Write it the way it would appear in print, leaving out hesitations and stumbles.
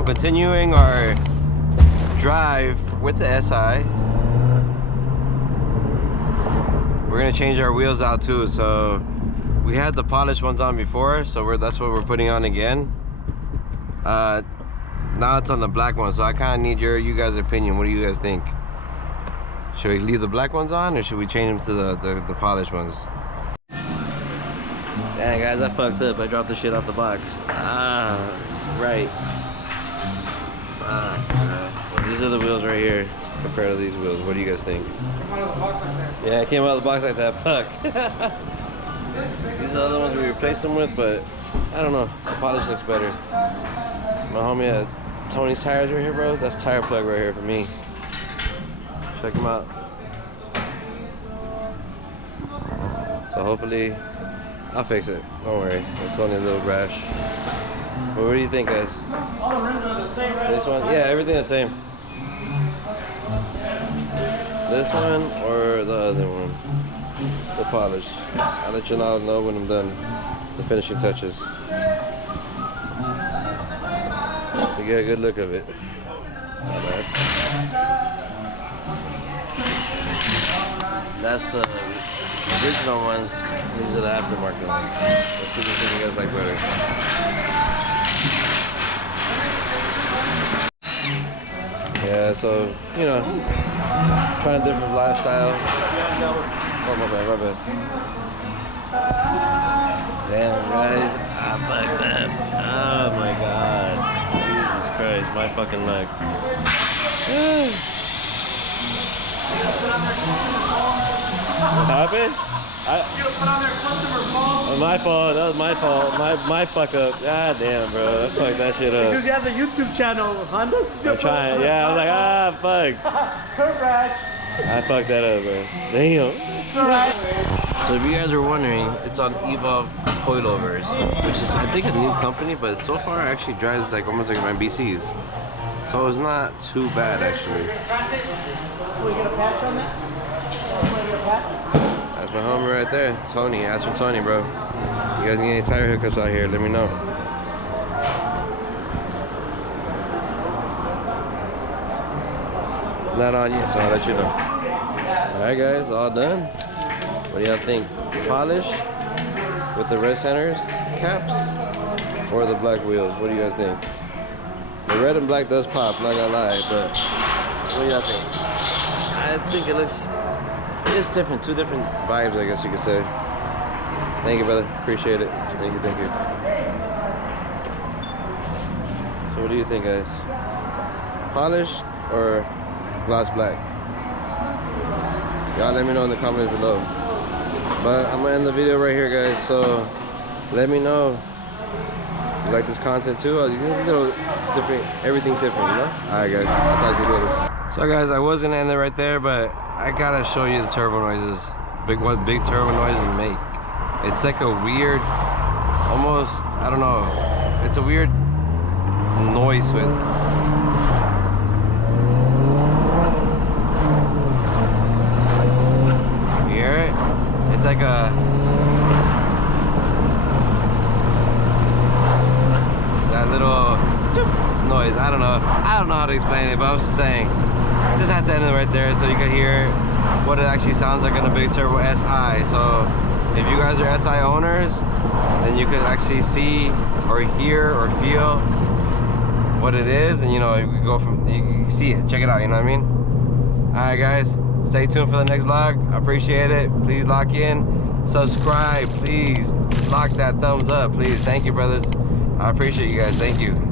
So continuing our drive with the SI, we're gonna change our wheels out too. So we had the polished ones on before, so that's what we're putting on again. Now it's on the black one, so I kind of need you guys' opinion. What do you guys think? Should we leave the black ones on, or should we change them to the polished ones? Dang guys, I fucked up. I dropped the shit off the box. Right. Well, these are the wheels right here compared to these wheels. What do you guys think? Came out of the box like that. Yeah, it came out of the box like that. Fuck. These are the other ones we replaced them with, but I don't know. The polish looks better. My homie Tony's tires right here, bro. That's tire plug right here for me. Check them out. So hopefully I'll fix it. Don't worry. It's only a little rash. But what do you think, guys? All the rims are the same, right? This one? Yeah, everything the same. This one or the other one? The polish. I'll let you know when I'm done. The finishing touches. To get a good look of it. Not bad. That's the original ones. These are the aftermarket ones. Let's see which one you guys like better. Yeah, so, you know, trying a different lifestyle. Oh, my bad. Damn, guys, I fucked up. Oh my god. Jesus Christ, my fucking leg. What happened? My fault. That was my fault. My fuck up. God damn, bro. I fucked that shit up. Because you have the YouTube channel, Honda. I'm trying. Yeah, I was like, fuck. Kurt Rash. I fucked that up, bro. Damn. It's alright. So if you guys are wondering, it's on Evolve coilovers, which is I think a new company, but so far it actually drives like almost like my BCs. So it's not too bad actually. Will you get a patch on that? Will you get a patch? That's my homie right there, Tony. Ask for Tony, bro. You guys need any tire hookups out here, let me know. Not on yet, so I'll let you know. Alright guys, all done. What do y'all think? Polish with the red centers, caps, or the black wheels? What do you guys think? The red and black does pop, not gonna lie, but what do y'all think? I think it's different, two different vibes, I guess you could say. Thank you, brother. Appreciate it. Thank you. So what do you think, guys? Polish or gloss black? Y'all let me know in the comments below. But I'm gonna end the video right here, guys. So let me know if you like this content too. You can do different, everything's different, you know? Alright guys, I'll talk to you later. So guys, I was gonna end it right there, but I gotta show you the turbo noises. What big turbo noises make. It's like a weird, almost, I don't know, it's a weird noise with. You hear it? It's like that little noise. I don't know how to explain it, but I was just saying, just had to end it right there so you can hear what it actually sounds like on a big turbo SI. So if you guys are SI owners, then you could actually see or hear or feel what it is, and you know, you can see it, check it out, you know what I mean? Alright guys, stay tuned for the next vlog. I appreciate it. Please lock in, subscribe, please lock that thumbs up, please. Thank you, brothers. I appreciate you guys. Thank you.